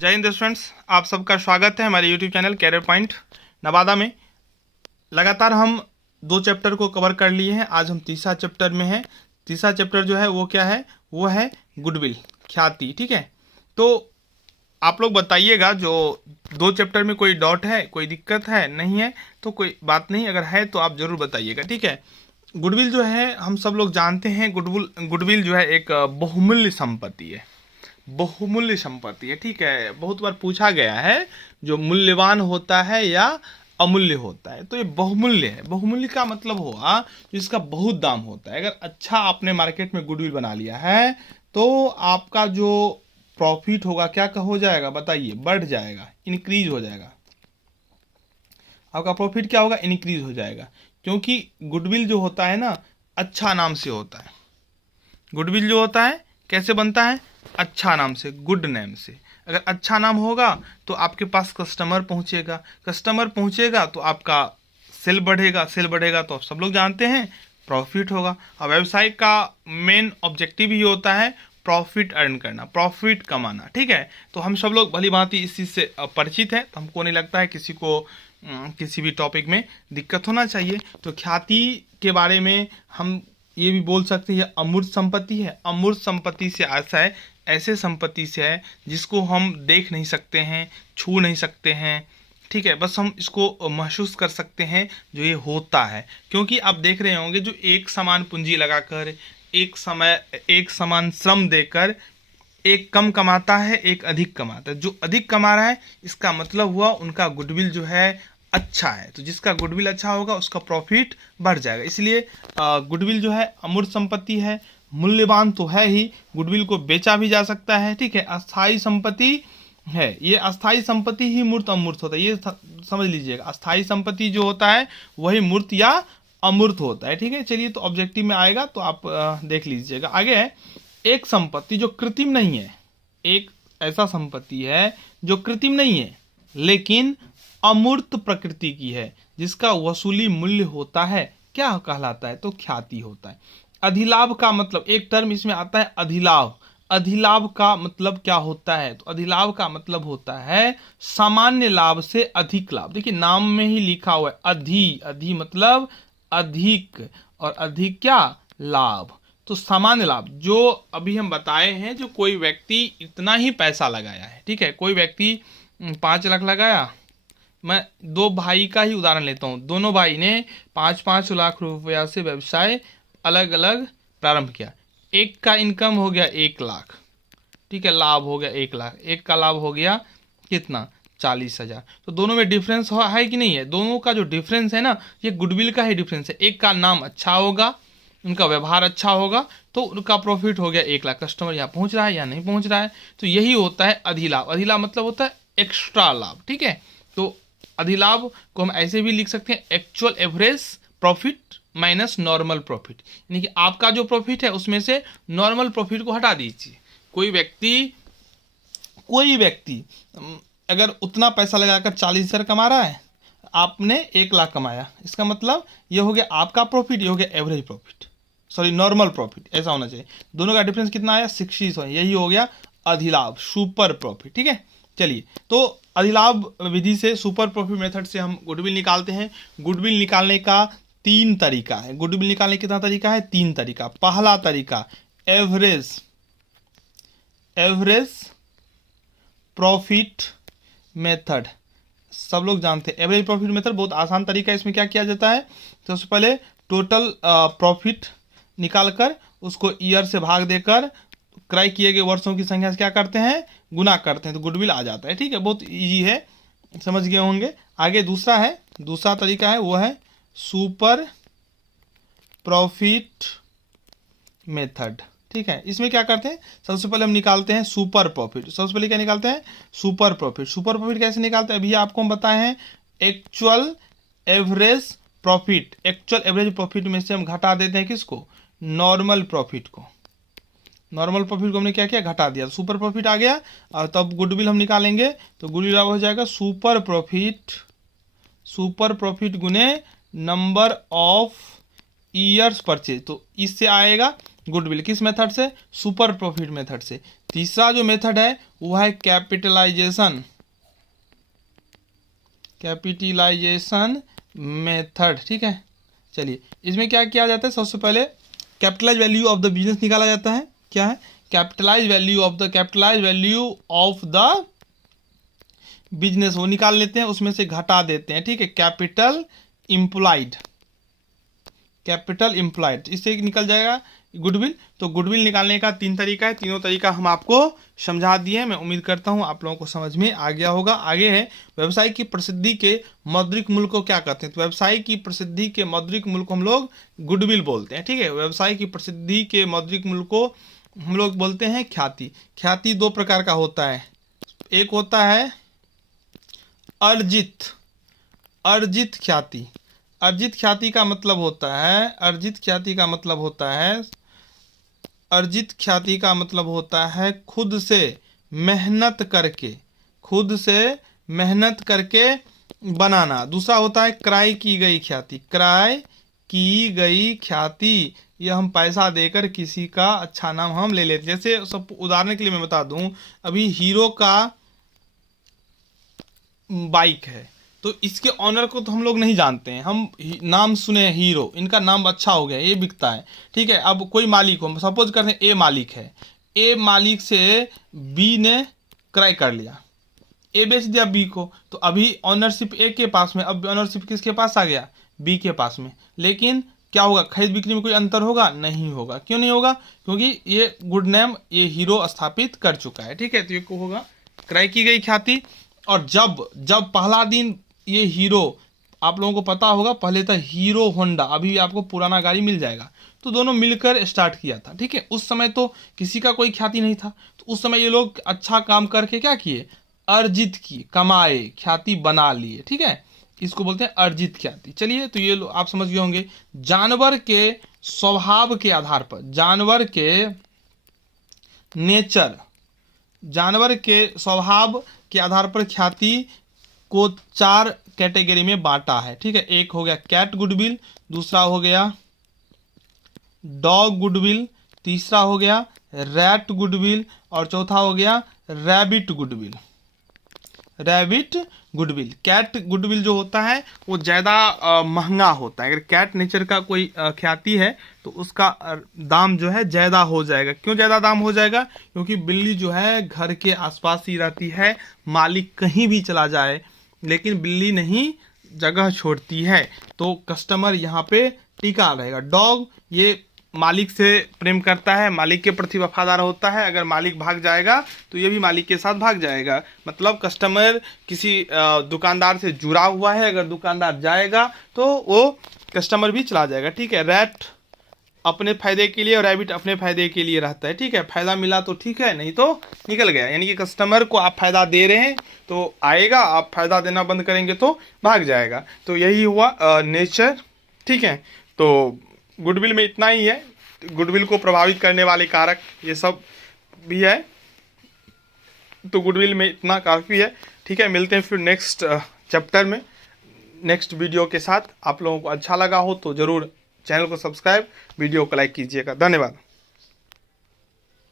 जय हिंद स्टूडेंट्स, आप सबका स्वागत है हमारे YouTube channel career point Nawada में। लगातार हम 2 चैप्टर को कवर कर लिए हैं। आज हम तीसरा चैप्टर में हैं। तीसरा चैप्टर जो है वो क्या है, वो है गुडविल, ख्याति। ठीक है, तो आप लोग बताइएगा जो 2 चैप्टर में कोई डाउट है, कोई दिक्कत है, नहीं है तो कोई बात नहीं, अगर है तो आप जरूर बताइएगा। ठीक है, गुडविल जो है हम सब लोग जानते हैं, गुडविल जो है एक बहुमूल्य संपत्ति है। बहुमूल्य संपत्ति है। ठीक है, बहुत बार पूछा गया है जो मूल्यवान होता है या अमूल्य होता है, तो ये बहुमूल्य है। बहुमूल्य का मतलब हुआ जिसका बहुत दाम होता है। अगर अच्छा आपने मार्केट में गुडविल बना लिया है तो आपका जो प्रॉफिट होगा क्या हो जाएगा, बताइए, बढ़ जाएगा, इंक्रीज हो जाएगा। आपका प्रॉफिट क्या होगा, इंक्रीज हो जाएगा, क्योंकि गुडविल जो होता है ना, अच्छा नाम से होता है। गुडविल जो होता है कैसे बनता है, अच्छा नाम से, गुड नेम से। अगर अच्छा नाम होगा तो आपके पास कस्टमर पहुंचेगा, कस्टमर पहुंचेगा तो आपका सेल बढ़ेगा, सेल बढ़ेगा तो आप सब लोग जानते हैं प्रॉफिट होगा। और व्यवसाय का मेन ऑब्जेक्टिव ही होता है प्रॉफिट अर्न करना, प्रॉफिट कमाना। ठीक है, तो हम सब लोग भली भांति इस चीज़ से परिचित हैं, तो हमको नहीं लगता है किसी को किसी भी टॉपिक में दिक्कत होना चाहिए। तो ख्याति के बारे में हम ये भी बोल सकते हैं अमूर्त संपत्ति है। अमूर्त संपत्ति से आशय ऐसे संपत्ति से है जिसको हम देख नहीं सकते हैं, छू नहीं सकते हैं। ठीक है, बस हम इसको महसूस कर सकते हैं जो ये होता है। क्योंकि आप देख रहे होंगे जो एक समान पूंजी लगाकर, एक समान श्रम देकर एक कम कमाता है, एक अधिक कमाता है। जो अधिक कमा रहा है इसका मतलब हुआ उनका गुडविल जो है अच्छा है। तो जिसका गुडविल अच्छा होगा उसका प्रॉफिट बढ़ जाएगा। इसलिए गुडविल जो है अमूर्त संपत्ति है, मूल्यवान तो है ही, गुडविल को बेचा भी जा सकता है। ठीक है, अस्थाई संपत्ति है। ये अस्थाई संपत्ति ही मूर्त अमूर्त होता है, ये समझ लीजिएगा। अस्थाई संपत्ति जो होता है वही मूर्त या अमूर्त होता है। ठीक है, चलिए, तो ऑब्जेक्टिव में आएगा तो आप देख लीजिएगा। आगे है एक संपत्ति जो कृत्रिम नहीं है। एक ऐसा संपत्ति है जो कृत्रिम नहीं है लेकिन अमूर्त प्रकृति की है, जिसका वसूली मूल्य होता है, क्या कहलाता है, तो ख्याति होता है। अधिलाभ का मतलब, एक टर्म इसमें आता है अधिलाभ। अधिलाभ का मतलब क्या होता है, तो अधिलाभ का मतलब होता है सामान्य लाभ से अधिक लाभ। देखिए नाम में ही लिखा हुआ है अधि, अधि मतलब अधिक, और अधिक क्या, लाभ। तो सामान्य लाभ जो अभी हम बताए हैं, जो कोई व्यक्ति इतना ही पैसा लगाया है। ठीक है, कोई व्यक्ति 5 लाख लगाया। मैं 2 भाई का ही उदाहरण लेता हूँ। दोनों भाई ने 5-5 लाख रुपया से व्यवसाय अलग अलग प्रारंभ किया। एक का इनकम हो गया 1 लाख। ठीक है, लाभ हो गया 1 लाख। एक का लाभ हो गया कितना, 40,000। तो दोनों में डिफरेंस है कि नहीं है? दोनों का जो डिफरेंस है ना, ये गुडविल का ही डिफरेंस है। एक का नाम अच्छा होगा, उनका व्यवहार अच्छा होगा, तो उनका प्रॉफिट हो गया 1 लाख। कस्टमर यहाँ पहुँच रहा है या नहीं पहुँच रहा है, तो यही होता है अधिलाभ। अधिलाभ मतलब होता है एक्स्ट्रा लाभ। ठीक है, तो अधिलाभ को हम ऐसे भी लिख सकते हैं actual average profit minus normal profit. यानी कि आपका जो प्रॉफिट है उसमें से नॉर्मल प्रॉफिट को हटा दीजिए। कोई व्यक्ति अगर उतना पैसा लगाकर 40,000 कमा रहा है, आपने 1 लाख कमाया, इसका मतलब ये हो गया आपका प्रॉफिट, ये हो गया average profit, sorry normal profit, ऐसा होना चाहिए। दोनों का डिफरेंस कितना आया, 60। यही हो गया अधिलाभ, सुपर प्रॉफिट। ठीक है, चलिए, तो अधिलाभ विधि से, सुपर प्रॉफिट मेथड से हम गुडविल निकालते हैं। गुडविल निकालने का 3 तरीका है। गुडविल निकालने कितना तरीका है, 3 तरीका। पहला तरीका एवरेज प्रॉफिट मेथड, सब लोग जानते हैं। एवरेज प्रॉफिट मेथड बहुत आसान तरीका है। इसमें क्या किया जाता है, तो सबसे पहले टोटल प्रॉफिट निकालकर उसको ईयर से भाग देकर क्रय किए गए वर्षों की संख्या से क्या करते हैं, गुना करते हैं, तो गुडविल आ जाता है। ठीक है, बहुत इजी है, समझ गए होंगे। आगे दूसरा तरीका है, वो है सुपर प्रॉफिट मेथड। ठीक है, इसमें क्या करते हैं, सबसे पहले हम निकालते हैं सुपर प्रॉफिट। सबसे पहले क्या निकालते हैं, सुपर प्रॉफिट। सुपर प्रॉफिट कैसे निकालते हैं, अभी आपको हम बताए हैं। Actual average profit, actual average profit में से हम घटा देते हैं किसको, नॉर्मल प्रॉफिट को। नॉर्मल प्रॉफिट को हमने क्या किया, घटा दिया, सुपर प्रॉफिट आ गया। और तब गुडविल हम निकालेंगे, तो गुडविल हो जाएगा सुपर प्रॉफिट गुने नंबर ऑफ ईयर्स परचेज। तो इससे आएगा गुडविल, किस मेथड से, सुपर प्रॉफिट मेथड से। तीसरा जो मेथड है वो है कैपिटलाइजेशन मेथड। ठीक है, चलिए इसमें क्या किया जाता है, सबसे पहले capitalise value of the business निकाला जाता है। क्या है, capitalise value of the business, वो निकाल लेते हैं, उसमें से घटा देते हैं। ठीक है, कैपिटल इम्प्लॉयड इससे निकल जाएगा गुडविल। तो गुडविल निकालने का 3 तरीका है, तीनों तरीका हम आपको समझा दिए। मैं उम्मीद करता हूं आप लोगों को समझ में आ गया होगा। आगे है व्यवसाय की प्रसिद्धि के मौद्रिक मूल्य को क्या कहते हैं। तो व्यवसाय की प्रसिद्धि के मौद्रिक मूल्य को हम लोग गुडविल बोलते हैं। ठीक है, व्यवसाय की प्रसिद्धि के मौद्रिक मूल्य को हम लोग बोलते हैं ख्याति। ख्याति 2 प्रकार का होता है, एक होता है अर्जित ख्याति। अर्जित ख्याति का मतलब होता है खुद से मेहनत करके बनाना। दूसरा होता है क्रय की गई ख्याति, यह हम पैसा देकर किसी का अच्छा नाम हम ले लेते हैं। जैसे सब उदाहरण के लिए मैं बता दूं, अभी हीरो का बाइक है, तो इसके ऑनर को तो हम लोग नहीं जानते हैं, हम नाम सुने हैं हीरो, इनका नाम अच्छा हो गया, ये बिकता है। ठीक है, अब कोई मालिक हो, सपोज करते हैं ए मालिक है, ए मालिक से बी ने क्रय कर लिया, ए बेच दिया बी को, तो अभी ऑनरशिप ए के पास में, अब ऑनरशिप किसके पास आ गया, बी के पास में। लेकिन क्या होगा, खरीद बिक्री में कोई अंतर होगा, नहीं होगा। क्यों नहीं होगा, क्योंकि ये गुड नेम ये हीरो स्थापित कर चुका है। ठीक है, तो ये को होगा क्रय की गई ख्याति। और जब पहला दिन ये हीरो, आप लोगों को पता होगा पहले था हीरो होंडा, अभी आपको पुराना गाड़ी मिल जाएगा, तो दोनों मिलकर स्टार्ट किया था। ठीक है, उस समय तो किसी का कोई ख्याति नहीं था, तो उस समय ये लोग अच्छा काम करके क्या किए, अर्जित किए, कमाए, ख्याति बना लिए। ठीक है, इसको बोलते हैं अर्जित ख्याति। चलिए, तो ये आप समझ गए होंगे जानवर के स्वभाव के आधार पर, जानवर के स्वभाव के आधार पर ख्याति को 4 कैटेगरी में बांटा है। ठीक है, एक हो गया कैट गुडविल, दूसरा हो गया डॉग गुडविल, तीसरा हो गया रैट गुडविल, और चौथा हो गया रैबिट गुडविल। कैट गुडविल जो होता है वो ज़्यादा महंगा होता है। अगर कैट नेचर का कोई ख्याति है तो उसका दाम जो है ज़्यादा हो जाएगा। क्यों ज़्यादा दाम हो जाएगा, क्योंकि बिल्ली जो है घर के आसपास ही रहती है, मालिक कहीं भी चला जाए लेकिन बिल्ली नहीं जगह छोड़ती है, तो कस्टमर यहाँ पे टिका रहेगा। डॉग ये मालिक से प्रेम करता है, मालिक के प्रति वफादार होता है, अगर मालिक भाग जाएगा तो ये भी मालिक के साथ भाग जाएगा। मतलब कस्टमर किसी दुकानदार से जुड़ा हुआ है, अगर दुकानदार जाएगा तो वो कस्टमर भी चला जाएगा। ठीक है, रैट अपने फायदे के लिए और रैबिट अपने फायदे के लिए रहता है। ठीक है, फायदा मिला तो ठीक है, नहीं तो निकल गया। यानी कि कस्टमर को आप फायदा दे रहे हैं तो आएगा, आप फायदा देना बंद करेंगे तो भाग जाएगा। तो यही हुआ नेचर। ठीक है, तो गुडविल में इतना ही है। गुडविल को प्रभावित करने वाले कारक ये सब भी है, तो गुडविल में इतना काफ़ी है। ठीक है, मिलते हैं फिर नेक्स्ट चैप्टर में, नेक्स्ट वीडियो के साथ। आप लोगों को अच्छा लगा हो तो ज़रूर चैनल को सब्सक्राइब, वीडियो को लाइक कीजिएगा। धन्यवाद।